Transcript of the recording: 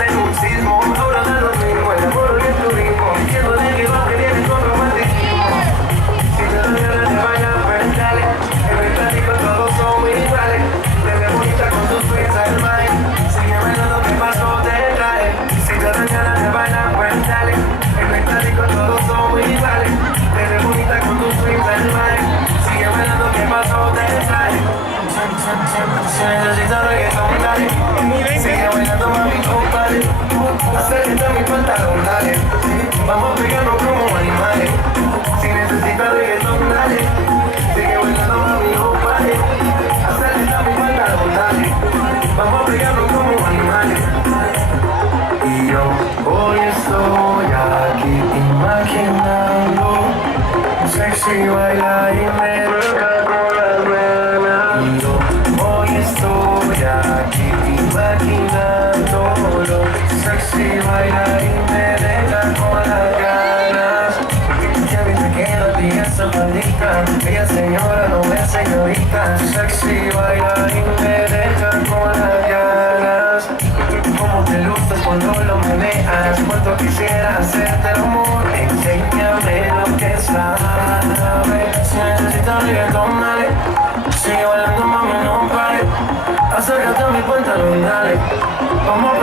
hacen un sismo. Ahora da lo mismo el amor y el turismo. Diciendo de que va que viene con romanticismo. Si te doy ganas de bailar, pues dale. En el estático todos son iguales. Te ves bonita con tus pies al mar. Sigue bailando que paso te trae. Si te doy ganas de bailar, pues dale. En el estático todos son iguales. Te ves bonita con tus pies al mar. Sigue bailando que paso te trae. Si necesitas reggaetón, dale. Sigue bailando, mami, compadre. Acércate a mi pantalón, dale. Vamos a pegarnos como animales. Si necesitas reggaetón, dale. Sigue bailando, mami, compadre. Acércate a mi pantalón, dale. Vamos a pegarnos como animales. Y yo hoy estoy aquí imaginando un sexy bailarín. Estoy aquí imaginándolo. Sexy bailarín me deja con las ganas. Ya viste que la tía es maldita. Ella señora no es señorita. Sexy bailarín me deja con las ganas. Cómo te luces cuando lo meneas. Cuánto quisiera hacerte el amor. Enséñame lo que sabes. Si necesitas reggaetón, dale. Sigue bailando, mami, no pare. Acércate a mi pantalón, dale. Vamos